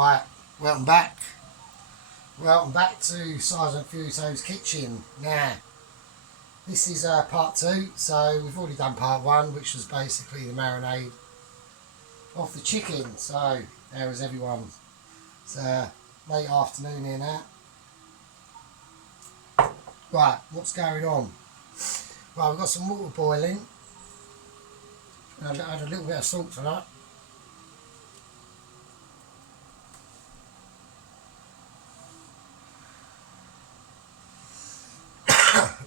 Right, welcome back. Welcome back to Sergeant Futo's kitchen. Now, this is part 2, so we've already done part 1, which was basically the marinade of the chicken. So, there is everyone. It's late afternoon here now. Right, what's going on? Right, we've got some water boiling. I'll add a little bit of salt to that.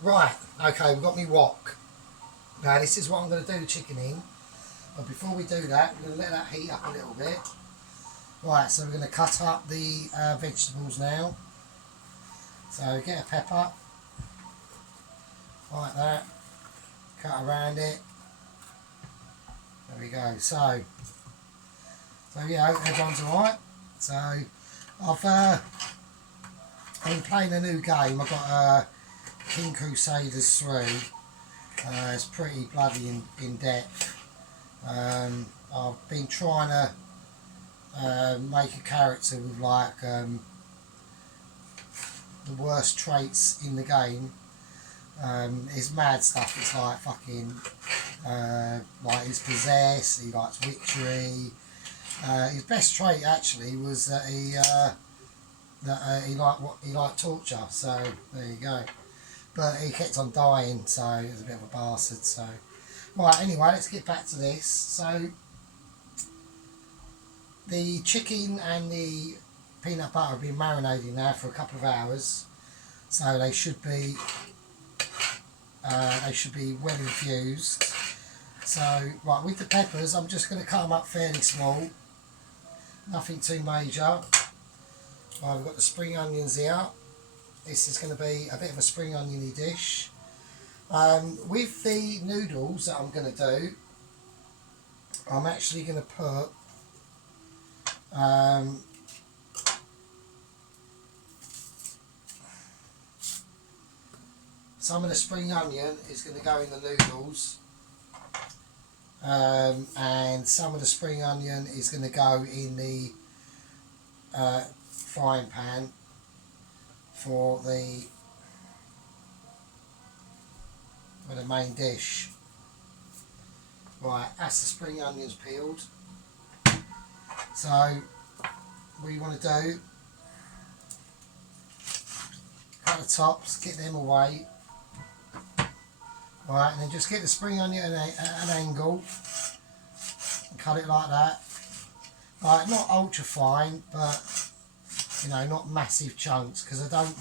Right, okay, we've got me wok. Now this is what I'm going to do the chicken in. But before we do that, we're going to let that heat up a little bit. Right, so we're going to cut up the vegetables now. So get a pepper, like that, cut around it. There we go. So yeah, everyone's alright. So I've been playing a new game. I've got King Crusaders 3. It's pretty bloody in depth. I've been trying to make a character with like the worst traits in the game. It's mad stuff. It's like fucking like he's possessed, he likes witchery. His best trait actually was that he liked torture, so there you go. But he kept on dying, so he was a bit of a bastard. So, right, anyway, let's get back to this. So, the chicken and the peanut butter have been marinating now for a couple of hours, so they should be well infused. So, right, with the peppers, I'm just going to cut them up fairly small, nothing too major. Right, we've got the spring onions here. This is going to be a bit of a spring oniony dish. With the noodles that I'm going to do, I'm actually going to put some of the spring onion is going to go in the noodles, and some of the spring onion is going to go in the frying pan for the main dish. Right, that's the spring onions peeled. So what you want to do, cut the tops, get them away. Right, and then just get the spring onion at an angle and cut it like that. Right, not ultra fine, but you know, not massive chunks, because I don't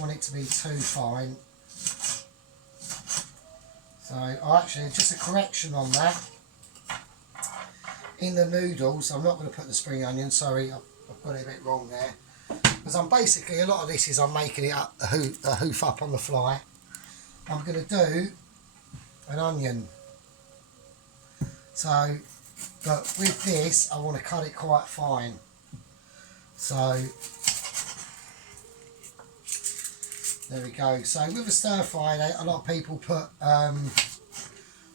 want it to be too fine. So actually, just a correction on that. In the noodles, I'm not going to put the spring onion. Sorry, I've got it a bit wrong there. Because I'm basically, a lot of this is I'm making it up a hoof up on the fly. I'm going to do an onion. So, but with this, I want to cut it quite fine. So, there we go. So with a stir fry, a lot of people put all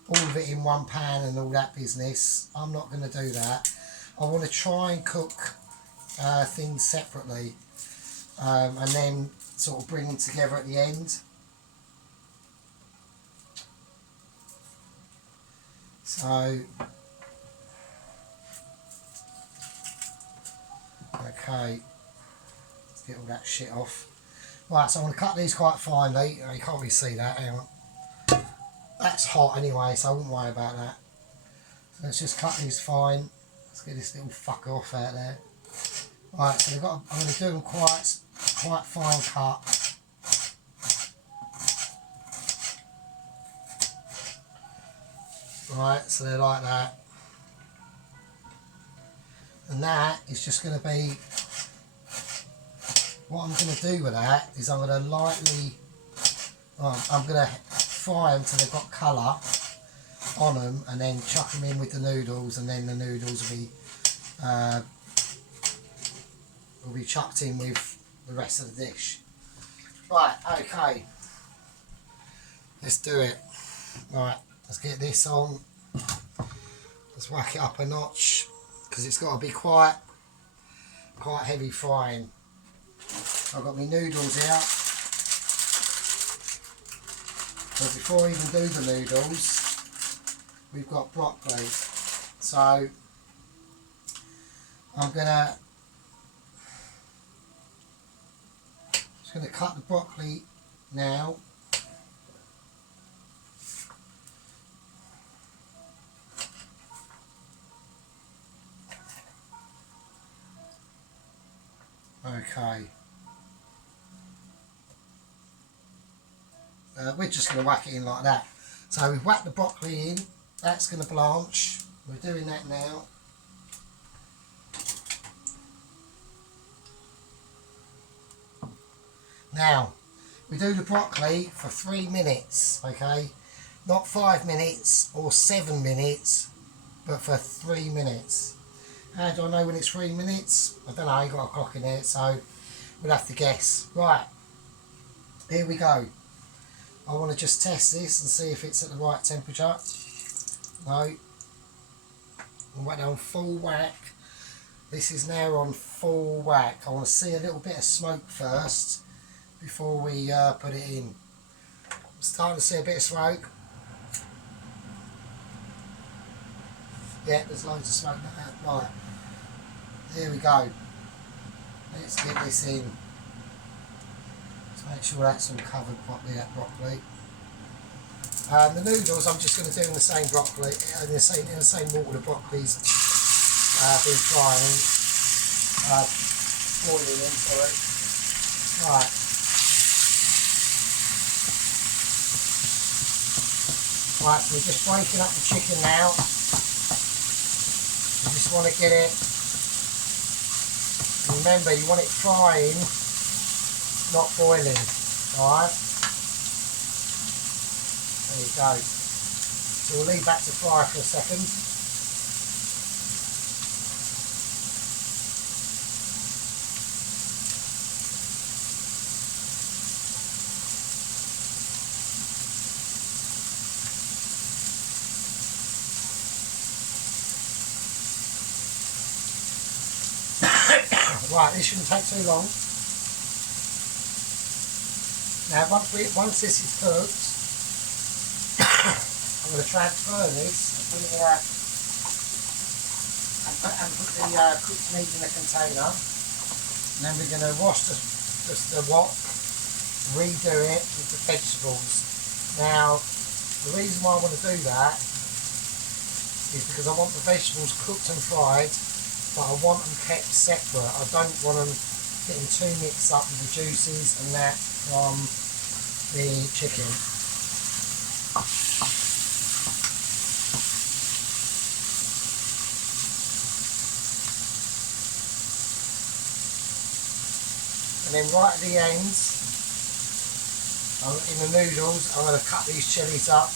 of it in one pan and all that business. I'm not going to do that. I want to try and cook things separately, and then sort of bring them together at the end. So, okay, let's get all that shit off. Right, so I'm going to cut these quite finely. You can't really see that, hang on. That's hot anyway, so I wouldn't worry about that. So let's just cut these fine. Let's get this little fucker off out there. Right, so I'm going to do them quite fine cut. Right, so they're like that. And that is just going to be, what I'm going to do with that is I'm going to lightly, I'm going to fry them till they've got colour on them, and then chuck them in with the noodles, and then the noodles will be chucked in with the rest of the dish. Right, okay, let's do it. Right, let's get this on. Let's whack it up a notch. because it's got to be quite heavy frying. I've got my noodles out, but before I even do the noodles, we've got broccoli. So I'm just gonna cut the broccoli now. Okay. We're just going to whack it in like that. So we've whacked the broccoli in. That's going to blanch. We're doing that now. Now, we do the broccoli for 3 minutes, okay? Not 5 minutes or 7 minutes, but for 3 minutes. How do I know when it's 3 minutes? I don't know, I ain't got a clock in there, so we'll have to guess. Right, here we go. I want to just test this and see if it's at the right temperature. No. I'm waiting on full whack. This is now on full whack. I want to see a little bit of smoke first before we put it in. I'm starting to see a bit of smoke. Yeah, there's loads of smoke now. Right, there we go. Let's get this in. Let's make sure that's all covered properly, that broccoli. The noodles I'm just going to do in the same broccoli, in the same water the broccoli's been frying, boiling in, sorry. Right. Right, so we're just breaking up the chicken now. You just want to get it, remember you want it frying, not boiling, alright? There you go. So we'll leave that to fry for a second. Right, this shouldn't take too long. Now once this is cooked, I'm going to transfer this and put it in and put the cooked meat in a container. And then we're going to wash the wok, redo it with the vegetables. Now, the reason why I want to do that is because I want the vegetables cooked and fried, but I want them kept separate. I don't want them getting too mixed up with the juices and that from the chicken. And then right at the end, in the noodles, I'm going to cut these chillies up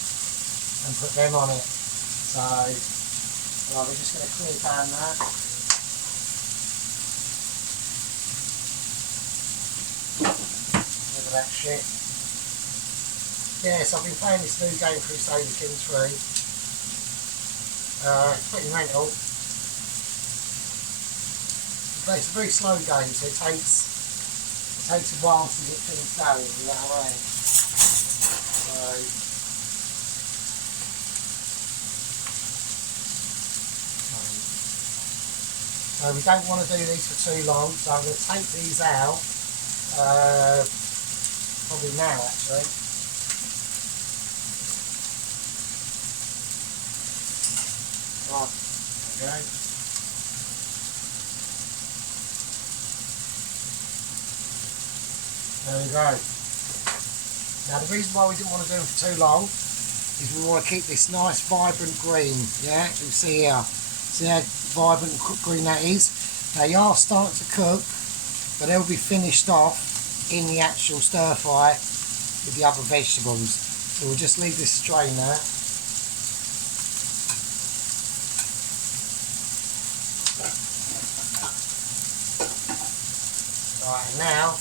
and put them on it. So, right, we're just going to clear down that. Look at that shit. Yes, I've been playing this new game Crusader Kings 3. It's pretty mental. But it's a very slow game, so it takes a while to get things going, you know what I mean? So we don't want to do these for too long, so I'm going to take these out, probably now actually. Right, okay. There we go. Now the reason why we didn't want to do them for too long is we want to keep this nice vibrant green, yeah, you see here. See how vibrant green that is? Now you are starting to cook, but they'll be finished off in the actual stir fry with the other vegetables. So we'll just leave this strainer. Right, and now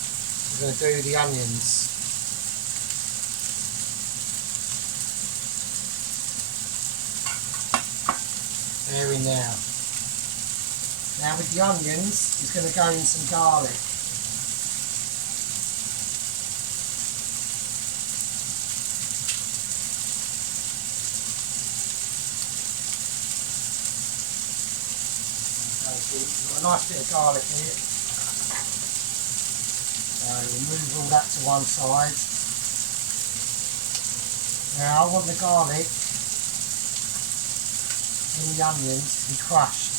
we're going to do the onions. There we now. Now with the onions, it's going to go in some garlic. So we've got a nice bit of garlic here. So we'll move all that to one side. Now I want the garlic and the onions to be crushed,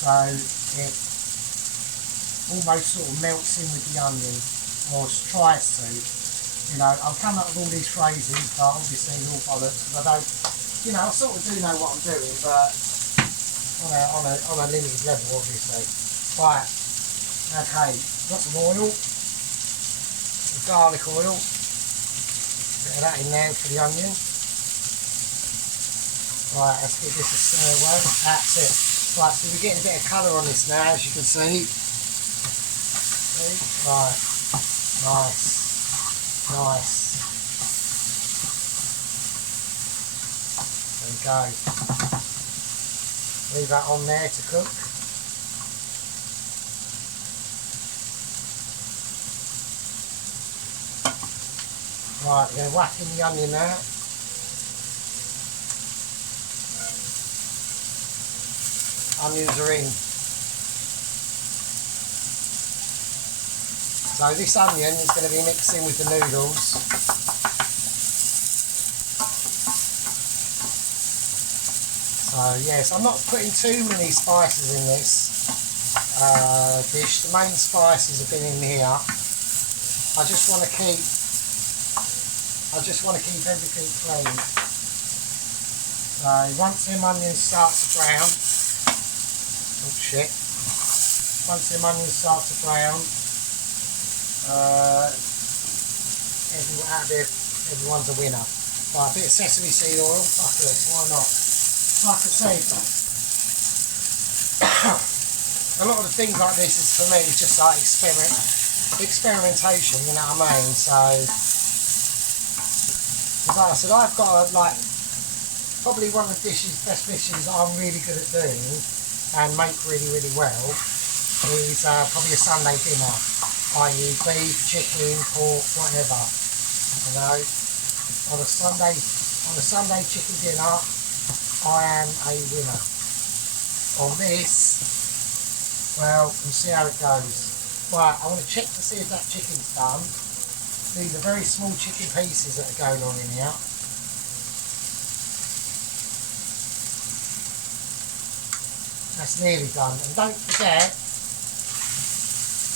so it almost sort of melts in with the onion, or tries to. You know, I've come up with all these phrases, but obviously it's all bollocks, because I don't, you know, I sort of do know what I'm doing, but on a limited level, obviously. Right, okay, got some oil, some garlic oil, bit of that in there for the onion. Right, let's give this a stir well. That's it. Right, so we're getting a bit of colour on this now, as you can see. Right, nice, nice. There we go. Leave that on there to cook. Right, we're going to whack in the onion now. Onions are in. So this onion is going to be mixed in with the noodles. So yes, I'm not putting too many spices in this dish. The main spices have been in here. I just want to keep everything clean. So once them onions start to brown, oh shit! Once them onions start to brown, everyone's a winner. Right, a bit of sesame seed oil, fuck it, why not? Like I said, a lot of the things like this is for me is just like experimentation, you know what I mean? So, like I said, I've got like probably one of the best dishes I'm really good at doing and make really, really well is probably a Sunday dinner, i.e. beef, chicken, pork, whatever. You know, on a Sunday chicken dinner, I am a winner. On this, well, we'll see how it goes. Right, I want to check to see if that chicken's done. These are very small chicken pieces that are going on in here. That's nearly done. And don't forget,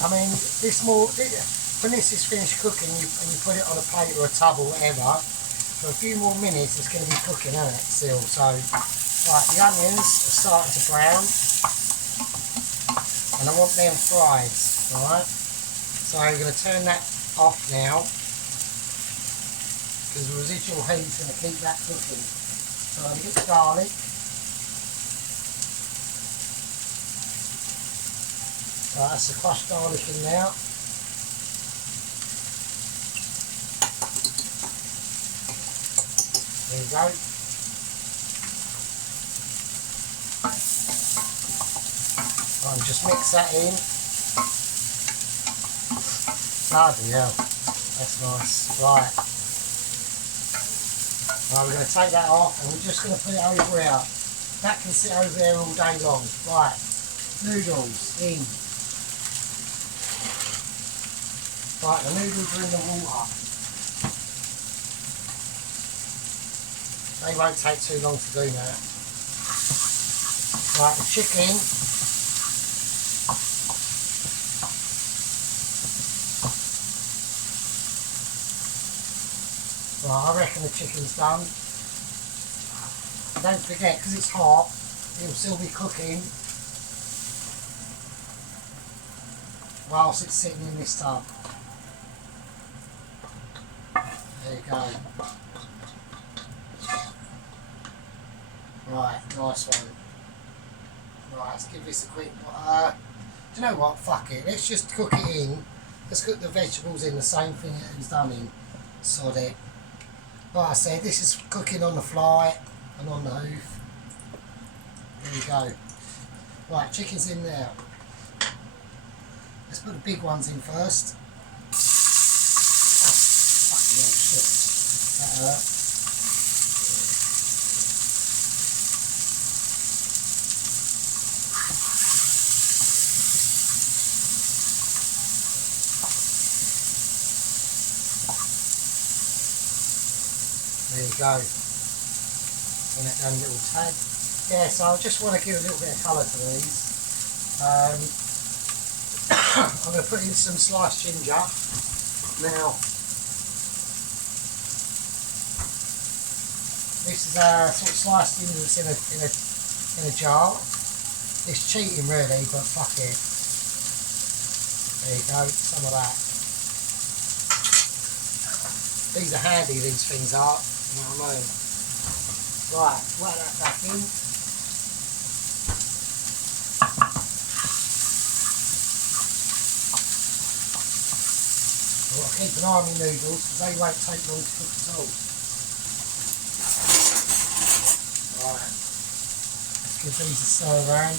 I mean, when this is finished cooking, and you put it on a plate or a tub or whatever, for a few more minutes it's going to be cooking, isn't it, still? So, right, the onions are starting to brown, and I want them fried, alright? So I'm going to turn that off now, because the residual heat is going to keep that cooking. So I'm going to get the garlic. Right, that's the crushed garlic in now. There you go. Right, just mix that in. Bloody hell, that's nice. Right. Right, we're going to take that off and we're just going to put it over here. That can sit over there all day long. Right, noodles in. Right, the noodles are in the water. They won't take too long to do that. Right, the chicken. Right, I reckon the chicken's done. Don't forget, because it's hot, it'll still be cooking whilst it's sitting in this tub. There you go. Right, nice one. Right, let's give this a quick... do you know what? Fuck it. Let's just cook it in. Let's cook the vegetables in the same thing that it was done in. Sod it. Like I said, this is cooking on the fly and on the hoof. There you go. Right, chicken's in now. Let's put the big ones in first. Oh, fucking hell, shit. That hurt. There you go. And that done little tag. Yeah, so I just want to give a little bit of colour to these. I'm going to put in some sliced ginger. Now, this is sort of sliced ginger that's in a jar. It's cheating really, but fuck it. There you go, some of that. These are handy, these things are. You know what I mean? Right, whack that back in. I've got to keep an eye on my noodles because they won't take long to cook at all. Right, let's give these a stir around.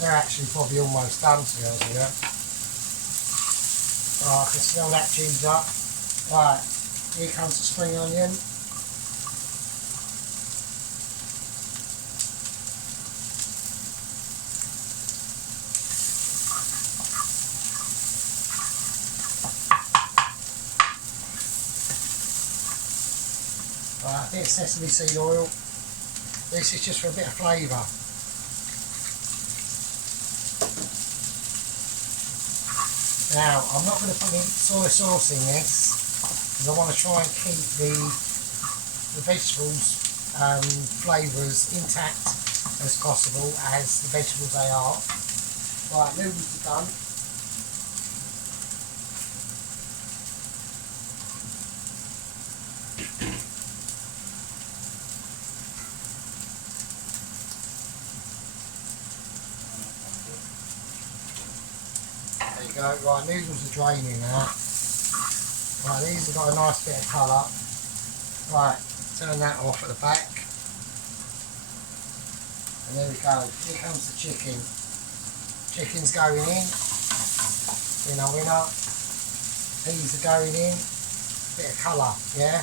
They're actually probably almost done, to be honest with you. Right, I can smell that ginger. Right, here comes the spring onion. Right, a bit of sesame seed oil. This is just for a bit of flavour. Now, I'm not going to put any soy sauce in this because I want to try and keep the vegetables flavours intact as possible as the vegetables they are. Right, noodles are done. There you go. Right, noodles are draining now. Right, these have got a nice bit of colour. Right, turn that off at the back. And there we go. Here comes the chicken. Chicken's going in. Winner, winner. Peas are going in. Bit of colour, yeah?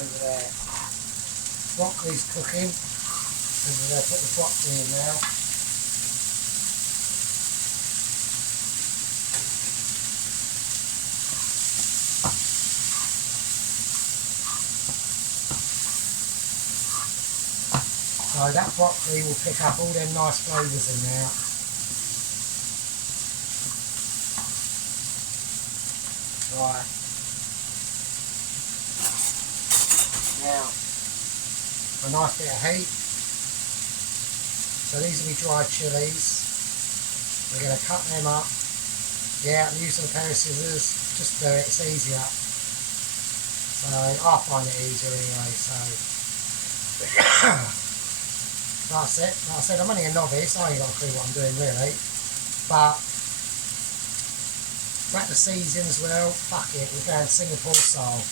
Over there. Broccoli's cooking. Over there, put the broccoli in now. So that broccoli will pick up all them nice flavours in there. Right. Now, a nice bit of heat. So these will be dried chillies. We're going to cut them up. Yeah, I'm using a pair of scissors. Just do it, it's easier. So I find it easier anyway, so. That's it. Like I said, I'm only a novice, I ain't got a clue what I'm doing really. But wrap the season as well. Fuck it, we're going Singapore style.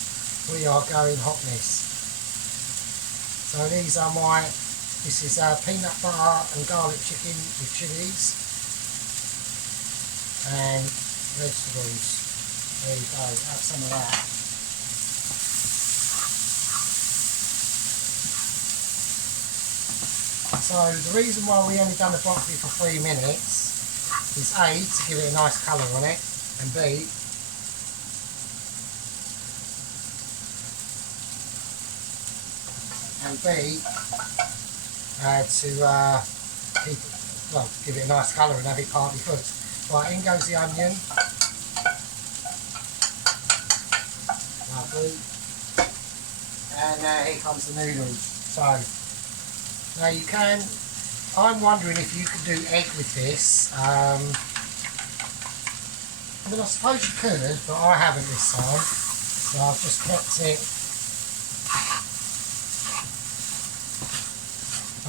We are going hotness. So these are this is peanut butter and garlic chicken with chillies and vegetables. There you go, have some of that. So the reason why we only done the broccoli for 3 minutes is A, to give it a nice colour on it, and B, to keep it, well, give it a nice colour and have it partly cooked. Right, in goes the onion. Lovely. And now here comes the noodles. So now you can, I'm wondering if you could do egg with this. I mean, I suppose you could, but I haven't this time. So I've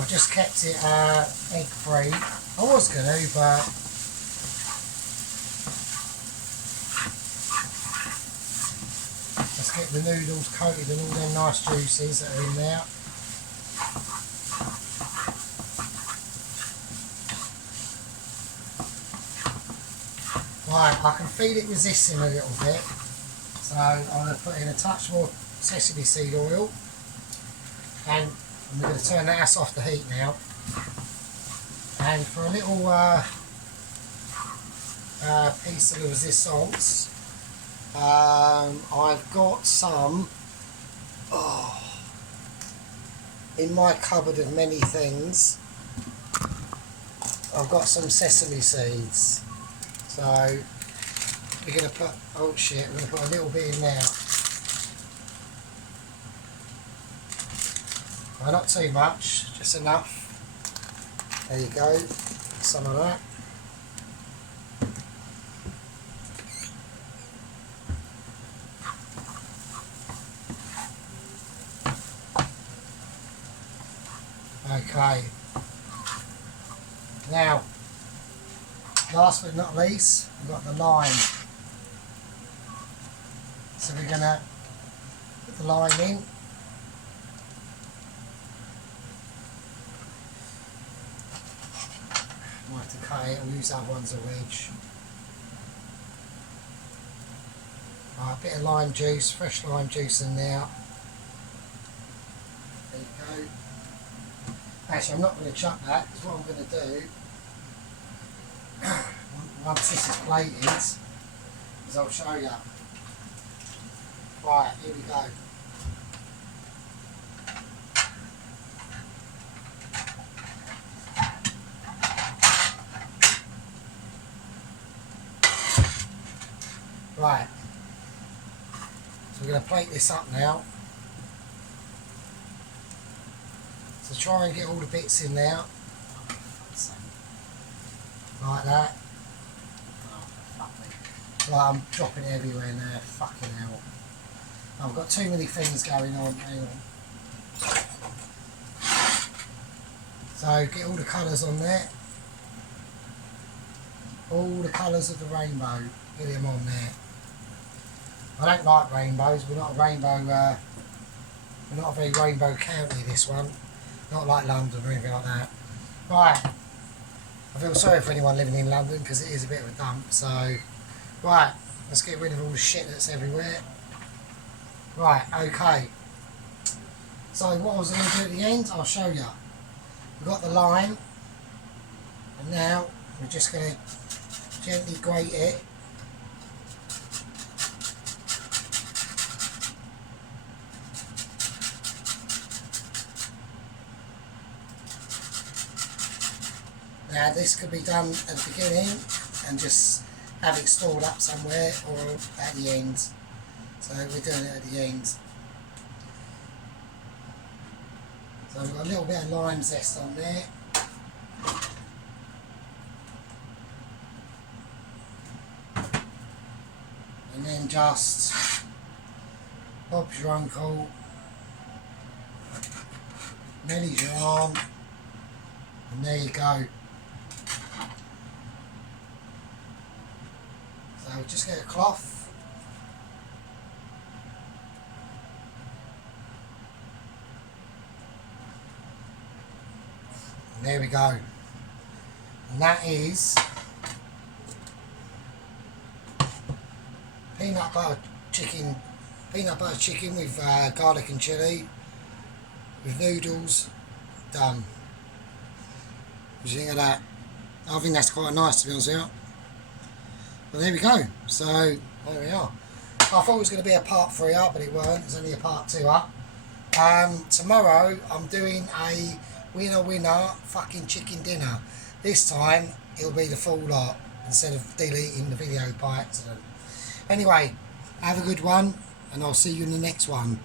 just kept it, egg free. I was going to, but let's get the noodles coated in all them nice juices that are in there. Right, I can feel it resisting a little bit, so I'm going to put in a touch more sesame seed oil, and I'm going to turn the ass off the heat now. And for a little piece of the resistance, I've got some in my cupboard of many things. I've got some sesame seeds, so we're going to put, oh shit, we're going to put a little bit in now. Well, not too much, just enough. There you go, some of that. Okay. Now, last but not least, we've got the lime. So we're going to put the lime in. Might have to cut it, we'll use that one as a wedge. Right, a bit of lime juice, fresh lime juice in there. There you go. Actually, I'm not going to chuck that, because what I'm going to do, once this is plated, is I'll show you. Right, here we go. Right, so we're going to plate this up now. So try and get all the bits in there, like that. Oh, fuck me. Right, I'm dropping it everywhere now, fucking hell. I've got too many things going on, hang on. So get all the colours on there. All the colours of the rainbow, get them on there. I don't like rainbows, we're not a rainbow, we're not a very rainbow county, this one. Not like London or anything like that. Right, I feel sorry for anyone living in London because it is a bit of a dump, so... Right, let's get rid of all the shit that's everywhere. Right, okay. So what I was going to do at the end, I'll show you. We've got the lime, and now we're just going to gently grate it. Now this could be done at the beginning and just have it stored up somewhere, or at the end. So we're doing it at the end. So I've got a little bit of lime zest on there. And then just Bob's your uncle, Nelly's your arm, and there you go. So just get a cloth, and there we go, and that is peanut butter chicken with garlic and chilli with noodles, done. What do you think of that? I think that's quite nice, to be honest with you. Well, there we go. So there we are. I thought it was going to be a part 3 up, but it weren't. It's only a part 2 up. Tomorrow I'm doing a winner fucking chicken dinner. This time it'll be the full lot instead of deleting the video by accident. Anyway, have a good one, and I'll see you in the next one.